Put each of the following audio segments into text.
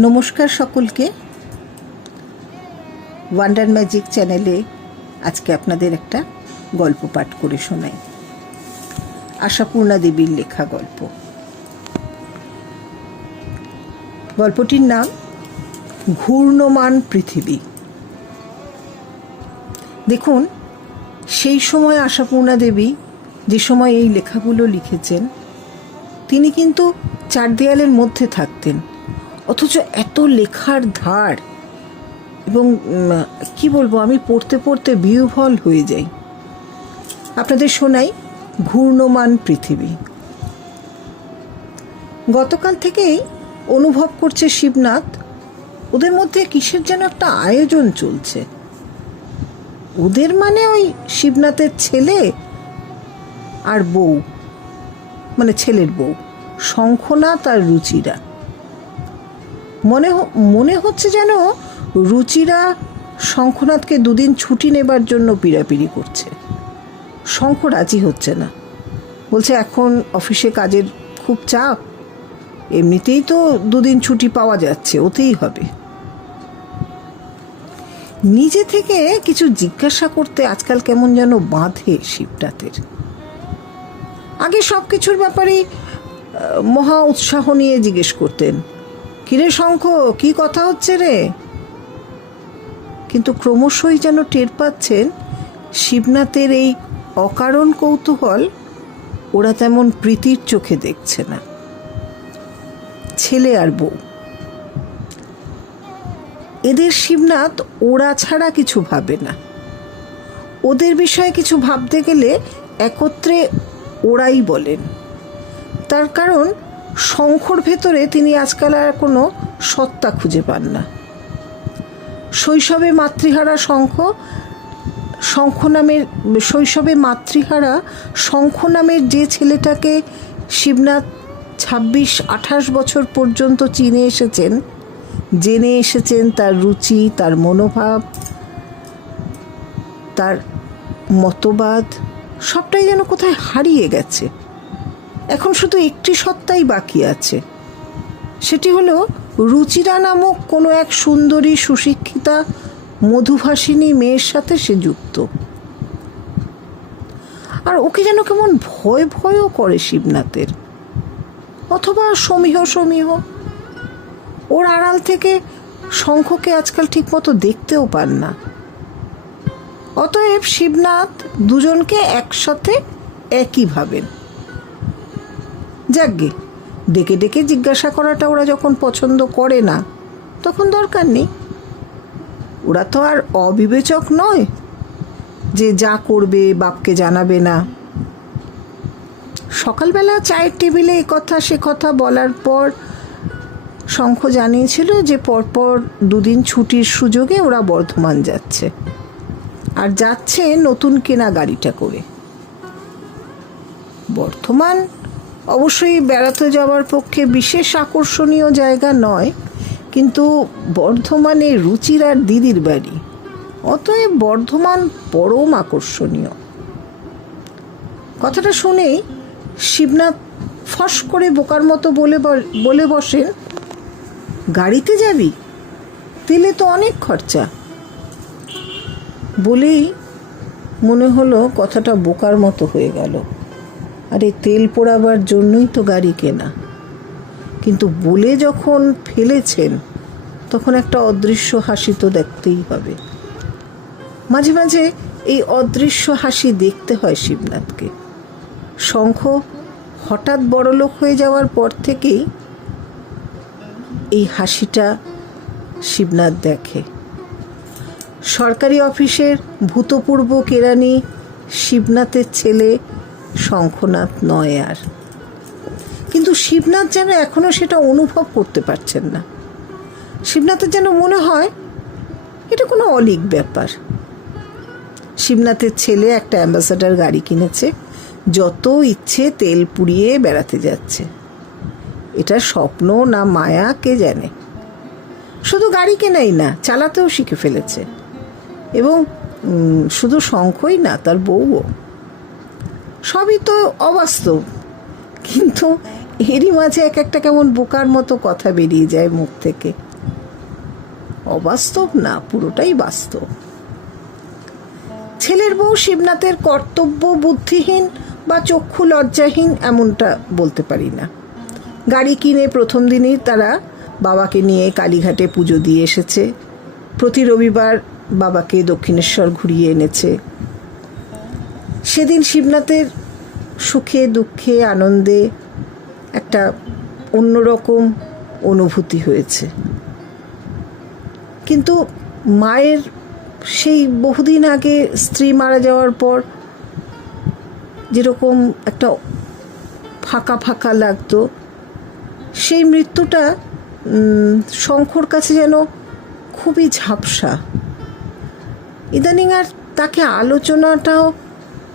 নমস্কার সকলকে। Wonder magic চ্যানেলে আজকে আপনাদের একটা গল্প পাঠ করে শোনাই। আশাপূর্ণা দেবীর লেখা গল্প। গল্পটির নাম, ঘূর্ণমান পৃথিবী। দেখুন, সেই সময় আশাপূর্ণা দেবী যে সময় এই লেখাগুলো লিখেছেন, তিনি কিন্তু চার দেয়ালের মধ্যে থাকতেন। অথচ এত লেখার ধার। এবং কি বলব, আমি পড়তে পড়তে বিহ্বল হয়ে যাই। আপনাদের শোনাই ঘূর্ণমান পৃথিবী। গতকাল থেকেই অনুভব করছে শিবনাথ, ওদের মধ্যে কিসের যেন একটা আয়োজন চলছে। ওদের মানে ওই শিবনাথের ছেলে আর বউ মানে ছেলের বউ, শঙ্খনাথ আর রুচিরা। মনে মনে হচ্ছে যেন রুচিরা শঙ্খনাথকে দুদিন ছুটি নেবার জন্য পিড়াপিড়ি করছে। শঙ্খ রাজি হচ্ছে না। বলছে, এখন অফিসে কাজের খুব চাপ। এমনিতেই তো দুদিন ছুটি পাওয়া যাচ্ছে, ওতেই হবে। নিজে থেকে কিছু জিজ্ঞাসা করতে আজকাল কেমন যেন বাঁধে শিবটাতের আগে সব কিছুর ব্যাপারে মহা উৎসাহ নিয়ে জিজ্ঞেস করতেন। কিরে শঙ্খ, কি কথা হচ্ছে রে? কিন্তু ক্রমশই যেন টের পাচ্ছেন, শিবনাথের এই অকারণ কৌতূহল ওরা তেমন প্রীতির চোখে দেখছে না। ছেলে আর বউ। এদের শিবনাথ ওরা ছাড়া কিছু ভাবে না। ওদের বিষয়ে কিছু ভাবতে গেলে একত্রে ওরাই বলেন। তার কারণ শঙ্খর ভেতরে তিনি আজকাল আর কোনো সত্তা খুঁজে পান না। শৈশবে মাতৃহারা শঙ্খ শঙ্খ নামের, শৈশবে মাতৃহারা শঙ্খ নামের যে ছেলেটাকে শিবনাথ ছাব্বিশ, আঠাশ বছর পর্যন্ত চিনে এসেছেন, জেনে এসেছেন তার রুচি, তার মনোভাব, তার মতবাদ, সবটাই যেন কোথায় হারিয়ে গেছে। এখন শুধু একটি সত্তাই বাকি আছে। সেটি হলো রুচিরা নামক কোনো এক সুন্দরী সুশিক্ষিতা মধুভাষিনী মেয়ের সাথে সে যুক্ত। আর ওকে যেন কেমন ভয় ভয়ও করে শিবনাথের। অথবা সমীহ সমীহ। ওর আড়াল থেকে শঙ্খকে আজকাল ঠিকমতো দেখতেও পান না। অতএব শিবনাথ দুজনকে একসাথে একই ভাবেন। যাকগে। ডেকে ডেকে জিজ্ঞাসা করাটা ওরা যখন পছন্দ করে না, তখন দরকার নেই। ওরা তো আর অবিবেচক নয় যে যা করবে বাপকে জানাবে না। সকালবেলা চায়ের টেবিলে এ কথা সে কথা বলার পর শঙ্খ জানিয়েছিল যে পরপর দুদিন ছুটির সুযোগে ওরা বর্ধমান যাচ্ছে আর যাচ্ছে নতুন কেনা গাড়িটা করে। বর্ধমান অবশ্যই বেড়াতে যাওয়ার পক্ষে বিশেষ আকর্ষণীয় জায়গা নয়, কিন্তু বর্ধমানে রুচির আর দিদির বাড়ি। অতএব বর্ধমান পরম আকর্ষণীয়। কথাটা শুনেই শিবনাথ ফস করে বোকার মতো বলে বলে বসেন, গাড়িতে যাবি? তেলে তো অনেক খরচা। বলেই মনে হলো কথাটা বোকার মতো হয়ে গেল। আরে তেল পোড়াবার জন্যই তো গাড়ি কেনা। কিন্তু বলে যখন ফেলেছেন, তখন একটা অদৃশ্য হাসি তো দেখতেই হবে। মাঝে মাঝে এই অদৃশ্য হাসি দেখতে হয় শিবনাথকে। শঙ্খ হঠাৎ বড়লোক হয়ে যাওয়ার পর থেকেই এই হাসিটা শিবনাথ দেখে। সরকারি অফিসের ভূতপূর্ব কেরানি শিবনাথের ছেলে শঙ্খনাথ নয় আর। কিন্তু শিবনাথ যেন এখনও সেটা অনুভব করতে পারছেন না। শিবনাথের যেন মনে হয় এটা কোনো অলিক ব্যাপার। শিবনাথের ছেলে একটা অ্যাম্বাসাডার গাড়ি কিনেছে, যত ইচ্ছে তেল পুড়িয়ে বেড়াতে যাচ্ছে। এটা স্বপ্ন না মায়া, কে জানে? শুধু গাড়ি কেনাই না, চালাতেও শিখে ফেলেছে। এবং শুধু শঙ্খই না, তার বউও। সবই তো অবাস্তব। কিন্তু এরই মাঝে এক একটা কেমন বোকার মতো কথা বেরিয়ে যায় মুখ থেকে। অবাস্তব না, পুরোটাই বাস্তব। ছেলের বউ শিবনাথের কর্তব্য বুদ্ধিহীন বা চক্ষু লজ্জাহীন এমনটা বলতে পারি না। গাড়ি কিনে প্রথম দিনই তারা বাবাকে নিয়ে কালীঘাটে পুজো দিয়ে এসেছে। প্রতি রবিবার বাবাকে দক্ষিণেশ্বর ঘুরিয়ে এনেছে। সেদিন শিবনাথের সুখে, দুঃখে, আনন্দে একটা অন্যরকম অনুভূতি হয়েছে। কিন্তু মায়ের সেই বহুদিন আগে স্ত্রী মারা যাওয়ার পর যেরকম একটা ফাঁকা ফাঁকা লাগতো, সেই মৃত্যুটা শঙ্কর কাছে যেন খুবই ঝাপসা। ইদানিং আর তাকে আলোচনাটাও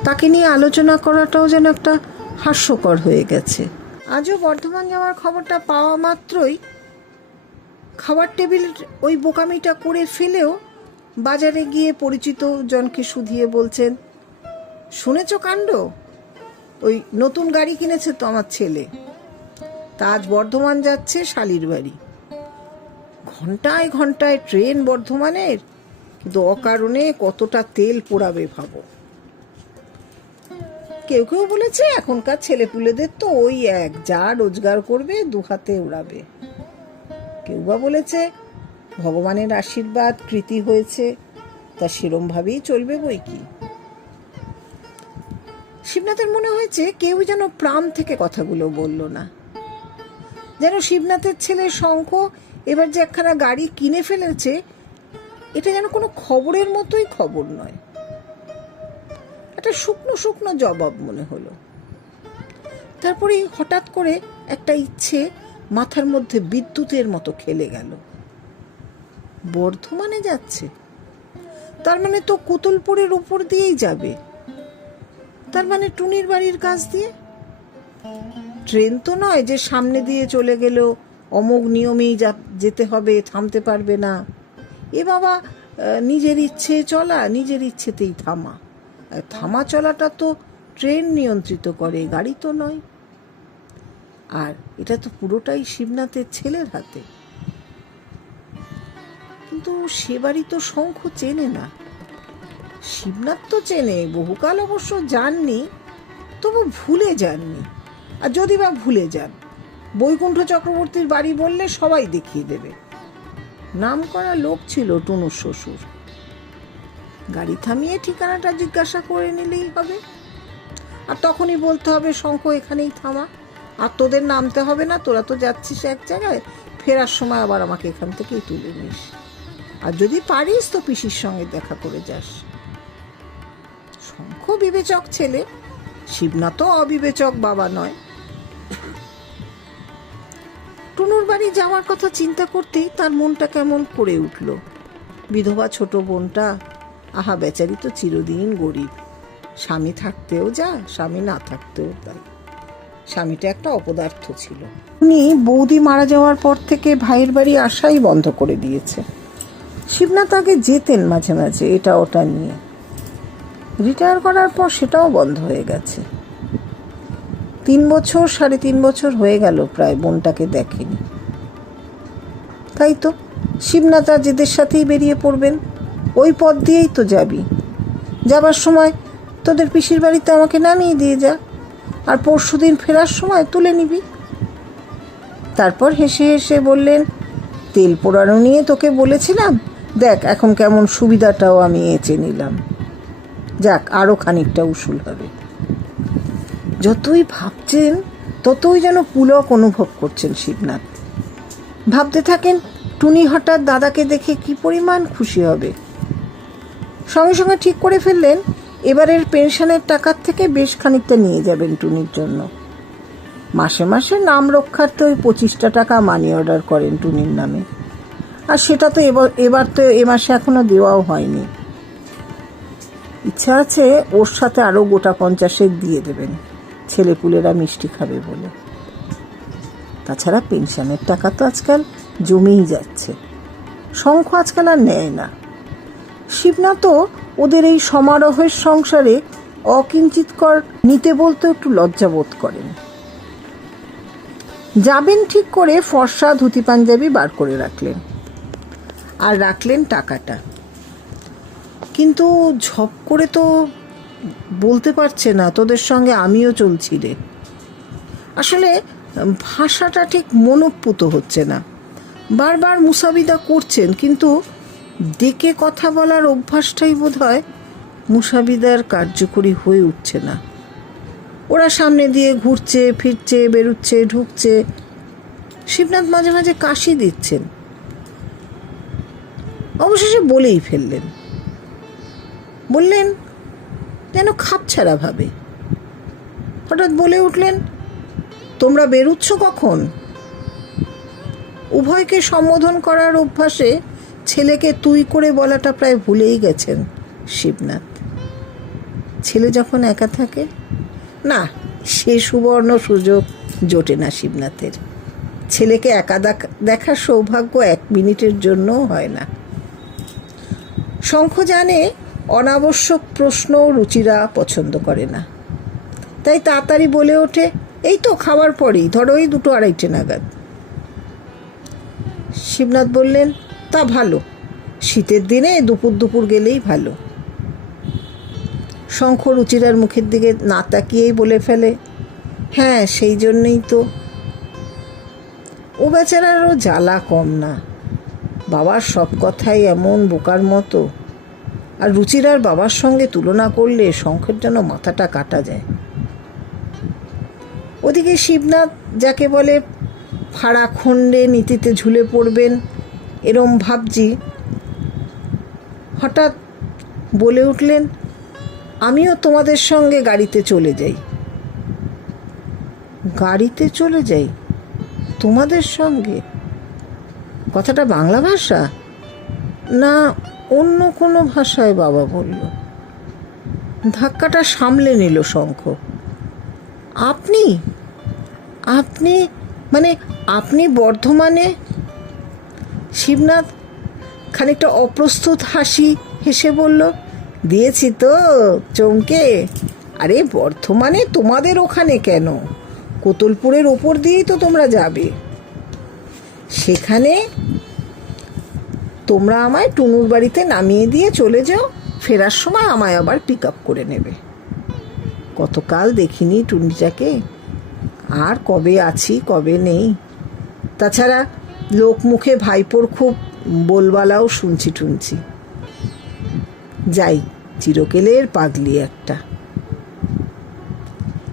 তাকে নিয়ে আলোচনা করাটাও যেন একটা হাস্যকর হয়ে গেছে। আজও বর্ধমান যাওয়ার খবরটা পাওয়া মাত্রই খাবার টেবিল ওই বোকামিটা করে ফেলেও বাজারে গিয়ে পরিচিত জনকে শুধিয়ে বলছেন, শুনেছ কাণ্ড? ওই নতুন গাড়ি কিনেছে তো আমার ছেলে। তা আজ বর্ধমান যাচ্ছে শালির বাড়ি। ঘন্টায় ঘন্টায় ট্রেন বর্ধমানের। কিন্তু অকারণে কতটা তেল পোড়াবে ভাবো। কেউ কেউ বলেছে এখনকার ছেলেপুলেদের তো ওই এক যা রোজগার করবে, দু হাতে উড়াবে। কেউ বা বলেছে, ভগবানের আশীর্বাদ, কৃতি হয়েছে, তা সেরমভাবেই চলবে বই কি? শিবনাথের মনে হয়েছে কেউ যেন প্রাণ থেকে কথাগুলো বলল না। যেন শিবনাথের ছেলে শঙ্খ এবার যে একখানা গাড়ি কিনে ফেলেছে, এটা যেন কোনো খবরের মতোই খবর নয়। একটা শুকনো শুকনো জবাব মনে হলো। তারপরে হঠাৎ করে একটা ইচ্ছে মাথার মধ্যে বিদ্যুতের মতো খেলে গেল। বর্ধমানে যাচ্ছে। তার মানে তো কুতুলপুরের উপর দিয়েই যাবে। তার মানে টুনির বাড়ির কাছ দিয়ে? ট্রেন তো নয় যে সামনে দিয়ে চলে গেলেও অমোঘ নিয়মেই যেতে হবে, থামতে পারবে না। এ বাবা নিজের ইচ্ছে চলা, নিজের ইচ্ছেতেই থামা। থামা চলাটা তো ট্রেন নিয়ন্ত্রিত করে গাড়ি তো নয়। আর এটা তো পুরোটাই শিবনাথের ছেলের হাতে। কিন্তু সে বাড়ি তো শঙ্খ চেনে না। শিবনাথ তো চেনে, বহুকাল অবশ্য যাননি তবু ভুলে যাননি। আর যদি বা ভুলে যান, বৈকুণ্ঠ চক্রবর্তীর বাড়ি বললে সবাই দেখিয়ে দেবে। নাম করা লোক ছিল টুনুর শ্বশুর। গাড়ি থামিয়ে ঠিকানাটা জিজ্ঞাসা করে নিলেই হবে। আর তখনই বলতে হবে, শঙ্খ, এখানেই থামা। আর তোদের নামতে হবে না, তোরা তো যাচ্ছিস এক জায়গায়। ফেরার সময় আবার আমাকে এখান থেকেই তুলে নিস। আর যদি পারিস তো পিসির সঙ্গে দেখা করে যাস। শঙ্খ বিবেচক ছেলে শিবনাথও অবিবেচক বাবা নয়। টুনুর বাড়ি যাওয়ার কথা চিন্তা করতেই তার মনটা কেমন করে উঠল। বিধবা ছোট বোনটা আহা বেচারি তো চিরদিন গরিব। স্বামী থাকতেও যা, স্বামী না থাকতেও তাই। স্বামীটা একটা অপদার্থ ছিল। উনি বৌদি মারা যাওয়ার পর থেকে ভাইয়ের বাড়ি আসাই বন্ধ করে দিয়েছে। শিবনাথ আগে যেতেন মাঝে মাঝে এটা ওটা নিয়ে। রিটায়ার করার পর সেটাও বন্ধ হয়ে গেছে। তিন বছর, সাড়ে তিন বছর হয়ে গেল প্রায়, বোনটাকে দেখেনি। তাই তো, শিবনাথ আজ এদের সাথেই বেরিয়ে পড়বেন। ওই পথ দিয়েই তো যাবি। যাবার সময় তোদের পিসির বাড়িতে আমাকে নামিয়ে দিয়ে যা, আর পরশু দিন ফেরার সময় তুলে নিবি। তারপর হেসে হেসে বললেন, তেল পোড়ানো নিয়ে তোকে বলেছিলাম, দেখ এখন কেমন সুবিধাটাও আমি এঁচে নিলাম। যাক আরও খানিকটা উসুল হবে। যতই ভাবছেন, ততই যেন পুলক অনুভব করছেন শিবনাথ। ভাবতে থাকেন, টুনি হঠাৎ দাদাকে দেখে কি পরিমাণ খুশি হবে। সঙ্গে সঙ্গে ঠিক করে ফেললেন। এবারের পেনশনের টাকার থেকে বেশ খানিকটা নিয়ে যাবেন টুনির জন্য। মাসে মাসে নাম রক্ষার্থে ওই পঁচিশটা টাকা মানি অর্ডার করেন টুনির নামে। আর সেটা তো এবার এবার তো এ মাসে এখনও দেওয়াও হয়নি। ইচ্ছা আছে ওর সাথে আরও গোটা পঞ্চাশেক দিয়ে দেবেন। ছেলেপুলেরা মিষ্টি খাবে বলে। তাছাড়া পেনশনের টাকা তো আজকাল জমেই যাচ্ছে। শঙ্খ আজকাল আর নেয় না। শিবনাথও ওদের এই সমারোহের সংসারে অকিঞ্চিতকর নিতে বলতে একটু লজ্জাবোধ করেন। যাবেন ঠিক করে ফর্সা ধুতি পাঞ্জাবি বার করে রাখলেন। আর রাখলেন টাকাটা। কিন্তু ঝপ করে তো বলতে পারছে না, তোদের সঙ্গে আমিও চলছি রে। আসলে ভাষাটা ঠিক মনোপুত হচ্ছে না। বারবার মুসাবিদা করছেন, কিন্তু ডেকে কথা বলার অভ্যাসটাই বোধ হয় মুসাবিদার কার্যকরী হয়ে উঠছে না। ওরা সামনে দিয়ে ঘুরছে, ফিরছে, বেরুচ্ছে, ঢুকছে। শিবনাথ মাঝে মাঝে কাশি দিচ্ছেন। অবশেষে বলেই ফেললেন। বললেন, যেন খাপছাড়া ভাবে। হঠাৎ বলে উঠলেন, তোমরা বেরুচ্ছ কখন? উভয়কে সম্বোধন করার অভ্যাসে ছেলেকে তুই করে বলাটা প্রায় ভুলেই গেছেন, শিবনাথ। ছেলে যখন একা থাকে, না, সে সুবর্ণ সুযোগ জোটে না শিবনাথের। ছেলেকে একা দেখ- দেখার সৌভাগ্য এক মিনিটের জন্যও হয় না। শঙ্খ জানে অনাবশ্যক প্রশ্ন রুচিরা পছন্দ করে না। তাই তাড়াতাড়ি বলে ওঠে, এই তো খাওয়ার পরেই, ধরো ওই দুটো আড়াইটে নাগাদ। শিবনাথ বললেন তা ভালো। শীতের দিনে দুপুর দুপুর গেলেই ভালো। শঙ্খ রুচিরার মুখের দিকে না তাকিয়েই বলে ফেলে হ্যাঁ সেই জন্যই তো। ও বেচারারও জ্বালা কম না। বাবার সব কথাই এমন বোকার মতো। আর রুচিরার বাবার সঙ্গে তুলনা করলে শঙ্খের যেন মাথাটা কাটা যায়। ওদিকে শিবনাথ যাকে বলে, ফাড়া খণ্ডে নীতিতে ঝুলে পড়বেন। এরম ভাবছি। হঠাৎ বলে উঠলেন, আমিও তোমাদের সঙ্গে গাড়িতে চলে যাই। গাড়িতে চলে যাই? তোমাদের সঙ্গে? কথাটা বাংলা ভাষা? না, অন্য কোনো ভাষায় বাবা বলল। ধাক্কাটা সামলে নিল শঙ্খ। আপনি? আপনি? মানে আপনি বর্ধমানে শিবনাথ খানিকটা অপ্রস্তুত হাসি হেসে বলল, দিয়েছি তো, চমকে। আরে, বর্ধমানে তোমাদের ওখানে কেন? কোতলপুরের ওপর দিয়েই তো তোমরা যাবে। সেখানে তোমরা আমায় টুনুর বাড়িতে নামিয়ে দিয়ে চলে যাও, ফেরার সময় আমায় আবার পিক আপ করে নেবে। কতকাল দেখিনি টুনিটাকে আর কবে আছি, কবে নেই। তাছাড়া লোক মুখে ভাইপোর খুব বলবালাও শুনছি টুনছি। যাই, চিরকেলের পাগলি একটা।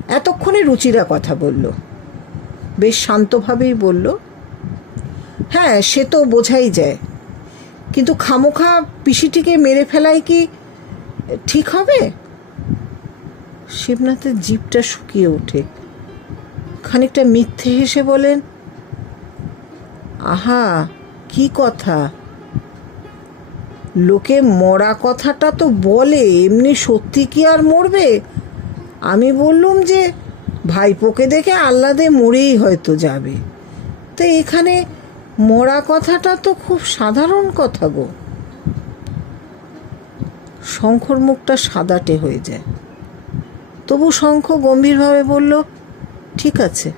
এতক্ষণে রুচিরা কথা বলল। বেশ শান্তভাবেই বলল হ্যাঁ সে তো বোঝাই যায়। কিন্তু খামোখা পিসিটিকে মেরে ফেলায় কি ঠিক হবে? শিবনাথের জিভটা শুকিয়ে ওঠে। খানিকটা মিথ্যে হেসে বলেন আহা, কি কথা? লোকে মরা কথাটা তো বলে, এমনি সত্যি কি আর মরবে? আমি বললুম যে, ভাইপোকে দেখে আহ্লাদে মরেই হয়তো যাবে। তো এখানে মরা কথাটা তো খুব সাধারণ কথা গো। শঙ্খর মুখটা সাদাটে হয়ে যায়। তবু শঙ্খ গম্ভীরভাবে বলল, ঠিক আছে।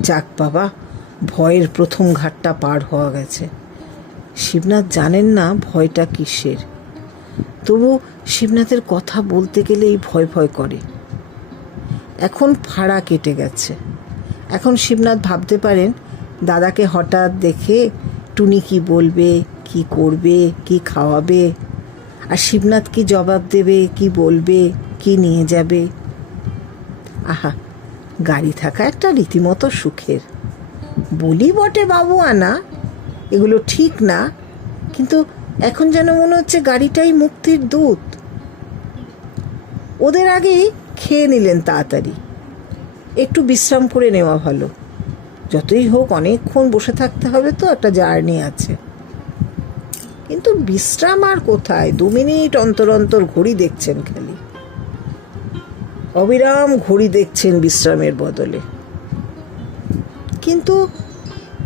যাক বাবা ভয়ের প্রথম ঘাটটা পার হওয়া গেছে। শিবনাথ জানেন না ভয়টা কিসের। তবু শিবনাথের কথা বলতে গেলেই ভয় ভয় করে। এখন ফাড়া কেটে গেছে। এখন শিবনাথ ভাবতে পারেন, দাদাকে হঠাৎ দেখে টুনি কি বলবে, কি করবে, কি খাওয়াবে, আর শিবনাথ কি জবাব দেবে, কি বলবে, কি নিয়ে যাবে। আহা, গাড়ি থাকা একটা রীতিমতো সুখের। বলি বটে বাবু আনা, এগুলো ঠিক না, কিন্তু এখন যেন মনে হচ্ছে গাড়িটাই মুক্তির দূত। ওদের আগেই খেয়ে নিলেন তাড়াতাড়ি। একটু বিশ্রাম করে নেওয়া ভালো। যতই হোক অনেকক্ষণ বসে থাকতে হবে তো, একটা জার্নি আছে। কিন্তু বিশ্রাম আর কোথায়? দু মিনিট অন্তর অন্তর ঘড়ি দেখছেন খালি। অবিরাম ঘড়ি দেখছেন বিশ্রামের বদলে। কিন্তু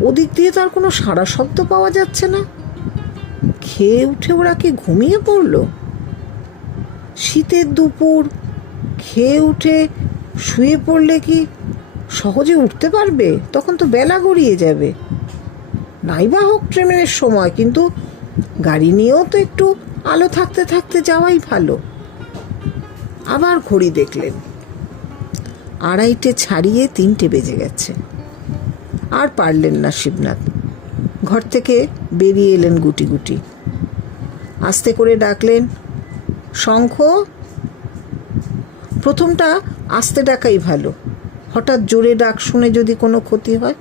ওদিক দিয়ে তো আর কোনো সারা শব্দ পাওয়া যাচ্ছে না। খেয়ে উঠে ওরা কি ঘুমিয়ে পড়ল? শীতের দুপুর, খেয়ে উঠে শুয়ে পড়লে কি সহজে উঠতে পারবে? তখন তো বেলা গড়িয়ে যাবে। নাইবা হোক ট্রেনের সময়, কিন্তু গাড়ি নিয়েও তো একটু আলো থাকতে থাকতে যাওয়াই ভালো। আবার ঘড়ি দেখলেন। আড়াইটে ছাড়িয়ে তিনটে বেজে গেছে। আর পারলেন না শিবনাথ। ঘর থেকে বেরিয়ে এলেন গুটি গুটি। আস্তে করে ডাকলেন, শঙ্খ, প্রথমটা আস্তে ডাকাই ভালো। হঠাৎ জোরে ডাক শুনে যদি কোনো ক্ষতি হয়?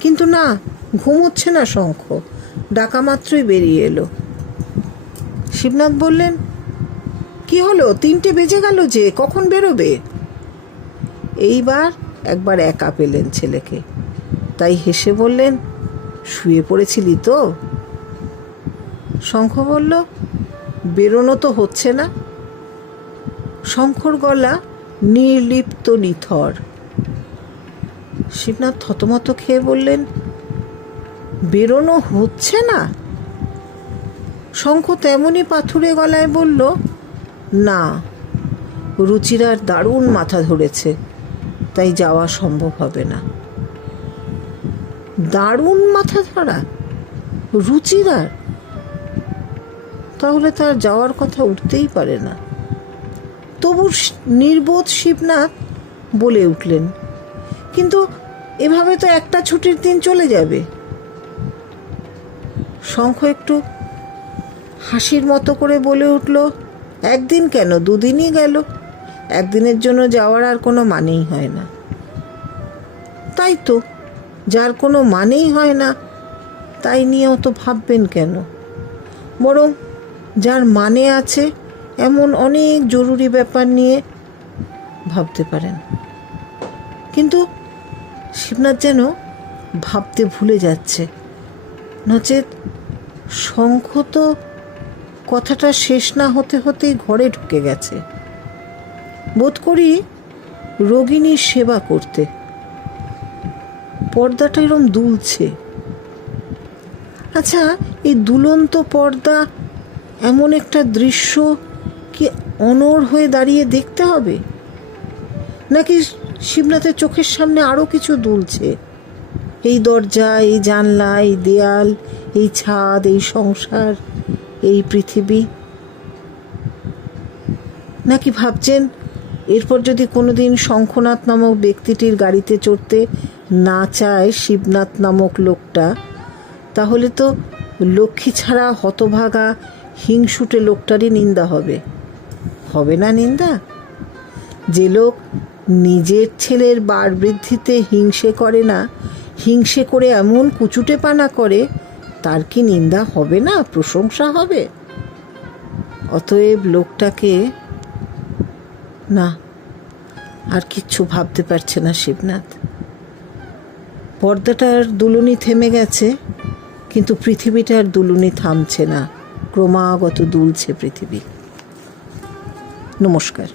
কিন্তু না ঘুমোচ্ছে না শঙ্খ। ডাকা মাত্রই বেরিয়ে এলো। শিবনাথ বললেন, কি হলো? তিনটে বেজে গেল যে, কখন বেরোবে? এইবার একবার একা পেলেন ছেলেকে। তাই হেসে বললেন, শুয়ে পড়েছিলি তো? শঙ্খ বলল, বেরোনো তো হচ্ছে না। শঙ্খর গলা নির্লিপ্ত নিথর। শিবনাথ থতমত খেয়ে বললেন, বেরোনো হচ্ছে না? শঙ্খ তেমনই পাথুরে গলায় বলল, না, রুচিরার দারুণ মাথা ধরেছে। তাই যাওয়া সম্ভব হবে না। দারুণ মাথা ধরা রুচিদার। তাহলে তার যাওয়ার কথা উঠতেই পারে না। তবু নির্বোধ শিবনাথ বলে উঠলেন, কিন্তু এভাবে তো একটা ছুটির দিন চলে যাবে। শঙ্খ একটু হাসির মতো করে বলে উঠল, একদিন কেন? দুদিনই গেল। একদিনের জন্য যাওয়ার আর কোনো মানেই হয় না। তাই তো, যার কোনো মানেই হয় না, তাই নিয়ে অত ভাববেন কেন? বরং যার মানে আছে এমন অনেক জরুরি ব্যাপার নিয়ে ভাবতে পারেন। কিন্তু শিবনাথ যেন ভাবতে ভুলে যাচ্ছে। নচেত শঙ্খ তো কথাটা শেষ না হতে হতেই ঘরে ঢুকে গেছে। বোধ করি রোগিণীর সেবা করতে। পর্দাটা এরম দুলছে। আচ্ছা এই দুলন্ত পর্দা এমন একটা দৃশ্য কি অনর হয়ে দাঁড়িয়ে দেখতে হবে? নাকি শিবনাথের চোখের সামনে আরও কিছু দুলছে? এই দরজা, এই জানলা, এই দেয়াল, এই ছাদ, এই সংসার, এই পৃথিবী। নাকি ভাবছেন এরপর যদি কোনোদিন শঙ্খনাথ নামক ব্যক্তিটির গাড়িতে চড়তে না চায় শিবনাথ নামক লোকটা, তাহলে তো লক্ষ্মী ছাড়া হতভাগা, হিংসুটে লোকটারই নিন্দা হবে। হবে না নিন্দা? যে লোক নিজের ছেলের বার বৃদ্ধিতে হিংসে করে না, হিংসে করে এমন কুচুটে পানা করে, তার কি নিন্দা হবে না? প্রশংসা হবে? অতএব লোকটাকে না, আর কিচ্ছু ভাবতে পারছে না শিবনাথ। পর্দাটার দুলুনি থেমে গেছে, কিন্তু পৃথিবীটার দুলুনি থামছে না। ক্রমাগত দুলছে পৃথিবী। নমস্কার।